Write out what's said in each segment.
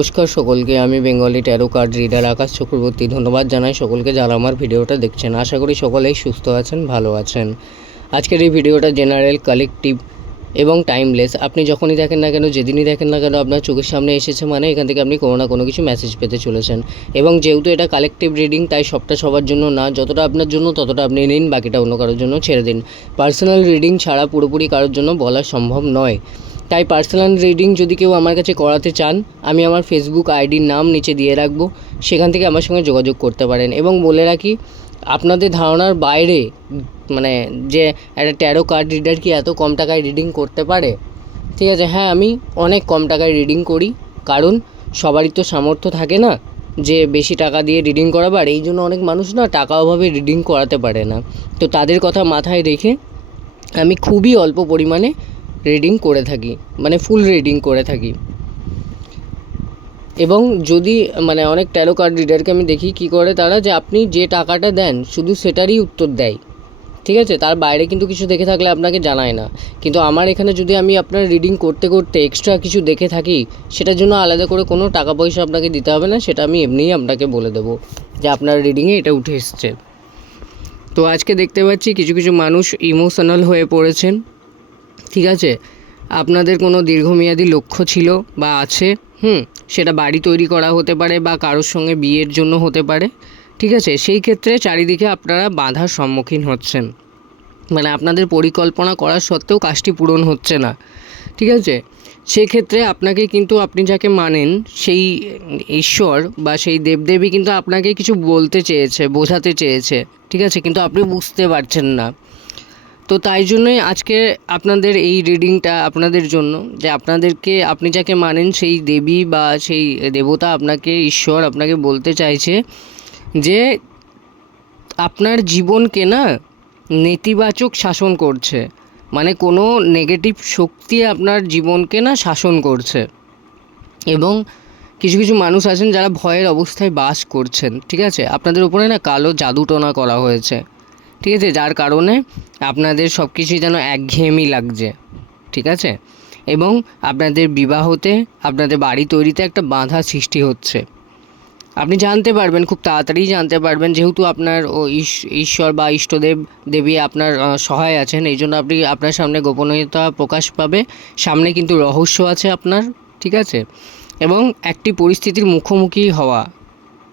নমস্কার সকলকে, আমি Bengali tarot card reader Akash Chakraborty. ধন্যবাদ জানাই সকলকে যারা আমার ভিডিওটা দেখছেন। আশা করি সকলেই সুস্থ আছেন, ভালো আছেন। আজকের এই ভিডিওটা জেনারেল, কালেকটিভ এবং টাইমলেস। আপনি যখনই দেখেন না কেন, যেদিনই দেখেন না কেন, আপনার চোখের সামনে এসেছে মানে এখান থেকে আপনি কোনো না কোনো কিছু মেসেজ পেতে চলেছেন। এবং যেহেতু এটা কালেকটিভ রিডিং, তাই সবটা সবার জন্য না। যতটা আপনার জন্য, ততটা আপনি নিন, বাকিটা অন্য কারোর জন্য ছেড়ে দিন। পার্সোনাল রিডিং ছাড়া পুরোপুরি কারোর জন্য বলা সম্ভব নয়। তাই পার্সোনাল রিডিং যদি কেউ আমার কাছে করাতে চান, আমি আমার ফেসবুক আইডির নাম নিচে দিয়ে রাখব, সেখান থেকে আমার সঙ্গে যোগাযোগ করতে পারেন। এবং বলে রাখি, আপনাদের ধারণার বাইরে মানে যে একটা ট্যারো কার্ড রিডার কি এত কম টাকায় রিডিং করতে পারে? ঠিক আছে হ্যাঁ আমি অনেক কম টাকায় রিডিং করি, কারণ সবারই তো সামর্থ্য থাকে না যে বেশি টাকা দিয়ে রিডিং করাবার। এই জন্য অনেক মানুষ না টাকা অভাবে রিডিং করাতে পারে না। তো তাদের কথা মাথায় রেখে আমি খুবই অল্প পরিমাণে রিডিং করে থাকি মানে ফুল রিডিং করে থাকি। এবং যদি মানে অনেক ট্যারো কার্ড রিডারকে আমি দেখি, কী করে তারা যে আপনি যে টাকাটা দেন, শুধু সেটারই উত্তর দেয়। ঠিক আছে? তার বাইরে কিন্তু কিছু দেখে থাকলে আপনাকে জানায় না। কিন্তু আমার এখানে যদি আমি আপনার রিডিং করতে করতে এক্সট্রা কিছু দেখে থাকি, সেটার জন্য আলাদা করে কোনো টাকা পয়সা আপনাকে দিতে হবে না, সেটা আমি এমনিই আপনাকে বলে দেবো যে আপনার রিডিংয়ে এটা উঠে এসছে। তো আজকে দেখতে পাচ্ছি কিছু কিছু মানুষ ইমোশনাল হয়ে পড়েছেন। ঠিক আছে? আপনাদের কোনো দীর্ঘমেয়াদী লক্ষ্য ছিল বা আছে? হুম, সেটা বাড়ি তৈরি করা হতে পারে বা কারোর সঙ্গে বিয়ের জন্য হতে পারে। ঠিক আছে? সেই ক্ষেত্রে চারিদিকে আপনারা বাধার সম্মুখীন হচ্ছেন। মানে আপনাদের পরিকল্পনা করা সত্ত্বেও কাজটি পূরণ হচ্ছে না। ঠিক আছে? সেক্ষেত্রে আপনাকে কিন্তু আপনি যাকে মানেন, সেই ঈশ্বর বা সেই দেবদেবী কিন্তু আপনাকে কিছু বলতে চেয়েছে, বোঝাতে চেয়েছে। ঠিক আছে? কিন্তু আপনি বুঝতে পারছেন না। তো তাই জন্যই আজকে আপনাদের এই রিডিংটা আপনাদের জন্য, যে আপনাদেরকে, আপনি যাকে মানেন সেই দেবী বা সেই দেবতা আপনাকে, ঈশ্বর আপনাকে বলতে চাইছে যে আপনার জীবনকে না নেতিবাচক শাসন করছে। মানে কোনো নেগেটিভ শক্তি আপনার জীবনকে না শাসন করছে। এবং কিছু কিছু মানুষ আছেন যারা ভয়ের অবস্থায় বাস করছেন, ঠিক আছে? আপনাদের উপরে না কালো জাদুটোনা করা হয়েছে। ঠিক আছে? যার কারণে আপনাদের সব কিছুই যেন একঘেয়েমি লাগছে। ঠিক আছে? এবং আপনাদের বিবাহতে, আপনাদের বাড়ি তৈরিতে একটা বাধা সৃষ্টি হচ্ছে। আপনি জানতে পারবেন, খুব তাড়াতাড়ি জানতে পারবেন যেহেতু আপনার ও ঈশ্বর বা ইষ্টদেব, দেবী আপনার সহায় আছেন, এই জন্য আপনি আপনার সামনে গোপনীয়তা প্রকাশ পাবে। সামনে কিন্তু রহস্য আছে আপনার, ঠিক আছে? এবং একটি পরিস্থিতির মুখোমুখি হওয়া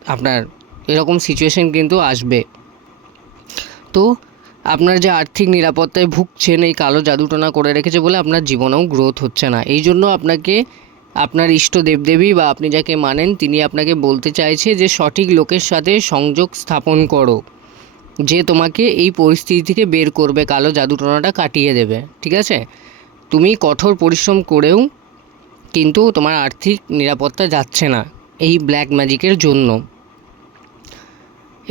আপনার, এরকম সিচুয়েশন কিন্তু আসবে। তো আপনার যে আর্থিক নিরাপত্তায় ভুগছেন, এই কালো জাদুটনা করে রেখেছে বলে আপনার জীবনেও গ্রোথ হচ্ছে না। এই জন্য আপনাকে, আপনার ইষ্ট দেবদেবী বা আপনি যাকে মানেন, তিনি আপনাকে বলতে চাইছে যে সঠিক লোকের সাথে সংযোগ স্থাপন করো। যে তোমাকে এই পরিস্থিতি থেকে বের করবে, কালো জাদুটনাটা কাটিয়ে দেবে। ঠিক আছে? তুমি কঠোর পরিশ্রম করেও কিন্তু তোমার আর্থিক নিরাপত্তা যাচ্ছে না, এই ব্ল্যাক ম্যাজিকের জন্য।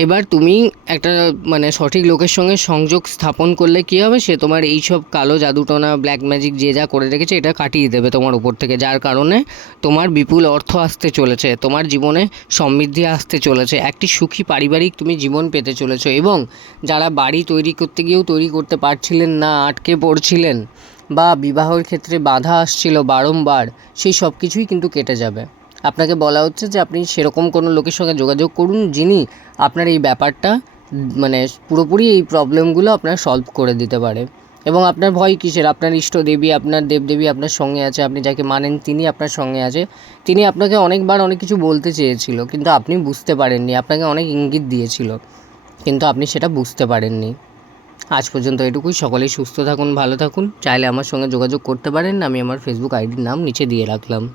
এবার তুমি একটা মানে সঠিক লোকের সঙ্গে সংযোগ স্থাপন করলে কী হবে? সে তোমার এই সব কালো জাদুটনা ব্ল্যাক ম্যাজিক যে যা করে রেখেছে, এটা কাটিয়ে দেবে তোমার উপর থেকে। যার কারণে তোমার বিপুল অর্থ আসতে চলেছে, তোমার জীবনে সমৃদ্ধি আসতে চলেছে, একটি সুখী পারিবারিক তুমি জীবন পেতে চলেছো এবং যারা বাড়ি তৈরি করতে গিয়েও তৈরি করতে পারছিলেন না, আটকে পড়ছিলেন বা বিবাহের ক্ষেত্রে বাধা আসছিল বারংবার, সেই সব কিছুই কিন্তু কেটে যাবে। আপনাকে বলা হচ্ছে যে আপনি সেরকম কোনো লোকের সঙ্গে যোগাযোগ করুন যিনি আপনার এই ব্যাপারটা মানে পুরোপুরি এই প্রবলেমগুলো আপনার সলভ করে দিতে পারে। এবং আপনার ভয় কিসের? আপনার ইষ্ট দেবী, আপনার দেবদেবী আপনার সঙ্গে আছে, আপনি যাকে মানেন তিনি আপনার সঙ্গে আছে। তিনি আপনাকে অনেকবার অনেক কিছু বলতে চেয়েছিল, কিন্তু আপনি বুঝতে পারেননি, আপনাকে অনেক ইঙ্গিত দিয়েছিল, কিন্তু আপনি সেটা বুঝতে পারেননি। আজ পর্যন্ত এটুকুই, সকলেই সুস্থ থাকুন, ভালো থাকুন। চাইলে আমার সঙ্গে যোগাযোগ করতে পারেন, আমি আমার ফেসবুক আইডির নাম নিচে দিয়ে রাখলাম।